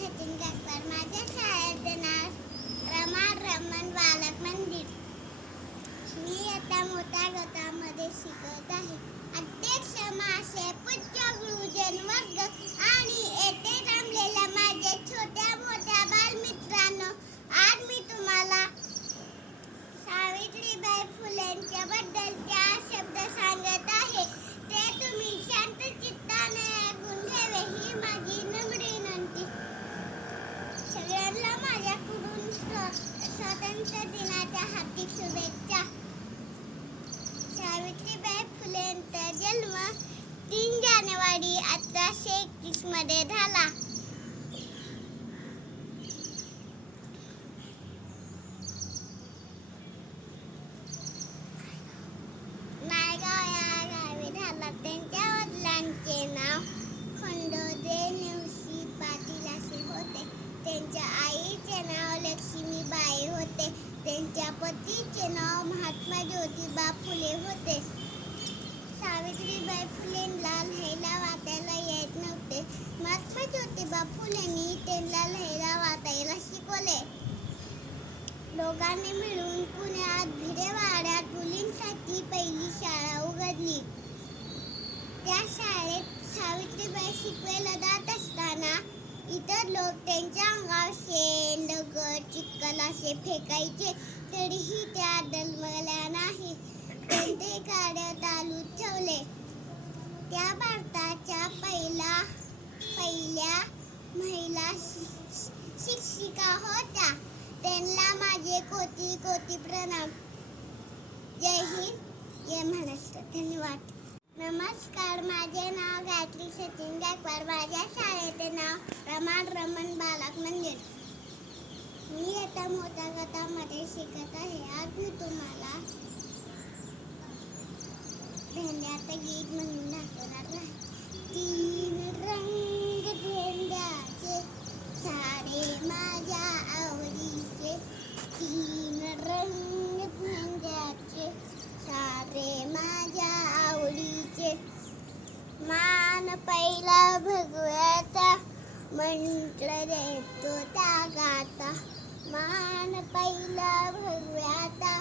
सचिन गायकवाड माझ्या शाळेचे नाव रमा रमण बालक मंदिर. मी आता मोठ्या गटामध्ये शिकत आहे. अध्यक्ष मासे पूज्य गुरुजन वर्ग आणि येथे स्वातंत्र्य दिनाच्या हार्दिक शुभेच्छा. सावित्रीबाई फुलेंचा जन्म तीन जानेवारी अठराशे एकतीसमध्ये झाला नायगाव या गावी झाला त्यांच्या वडिलांचे नाव खंडोदे नेवसी पाटील असे होते त्यांच्या आईचे नाव लक्ष्मीबाई होते त्यांच्या पतीचे नाव महात्मा ज्योतिबा फुले होते. सावित्रीबाई फुलेंना लिहायला वाचायला येत नव्हते. महात्मा ज्योतिबा फुलेंनी त्यांना लिहायला वाचायला शिकवले. दोघांनी मिळून पुण्यात भिरेवाड्यात मुलींसाठी पहिली शाळा उघडली. त्या शाळेत सावित्रीबाई शिकवायला जात असताना इतर लोक त्यांच्या अंगावर शेण दगड चिखल असे फेकायचे तरीही त्या डलमल्या नाही ते कार्य चालू ठेवले? त्या भारताच्या पहिला पहिल्या महिला शि- शिक्षिका होत्या. त्यांना माझे कोटी कोटी प्रणाम. जय हिंद. जय महाराष्ट्र. धन्यवाद. नमस्कार माझे नाव गायत्री सचिन गायकवाड. माझ्या शाळेचे नाव रमाण रमण बालक मंदिर मी आता मोठ्या गटामध्ये शिकत आहे. आज मी तुम्हाला भेंड्याचं गीत म्हणून दाखवणार आहे. तीन रंग भेंड्याचे सारे मा मान पहिला भगव्याचा म्हटलं देतो त्या गाता मान पहिला भगव्याचा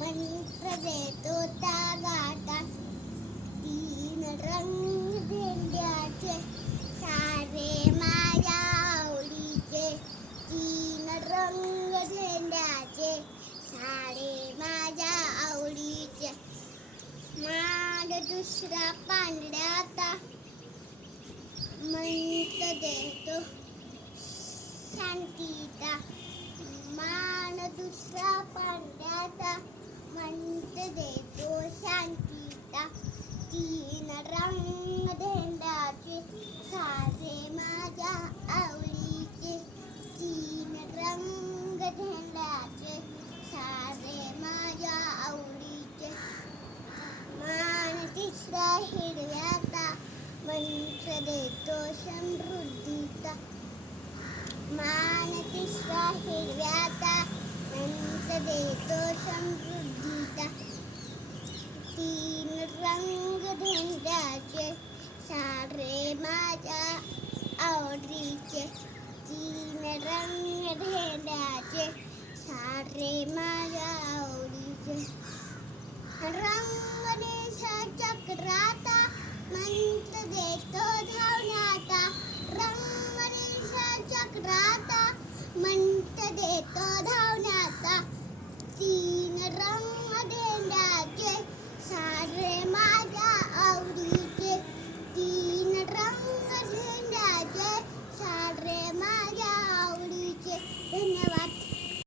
मंत्र देतो त्या गाता तीन रंग भेंड्याचे सारे माझ्या आवडीचे. तीन रंग भेंड्याचे सारे माझ्या आवडीचे. मान दुसरा पांढऱ्याचा देतो शांतीचा मान दुसरा पांढऱ्याचा देतो समृद्धीचा मान तिसरा हिरव्याचा अंत देतो समृद्धीचा तीन रंग धंद्याचे सारे माझ्या आवडीचे तीन रंग धेंड्याचे सारे माझ्या आवडीचे रंगनेशा चक्राता मन येतो धावण्याचा. रंग चक्राचा मंत देतो धावण्याचा. तीन रंग देण्याचे सारे माझ्या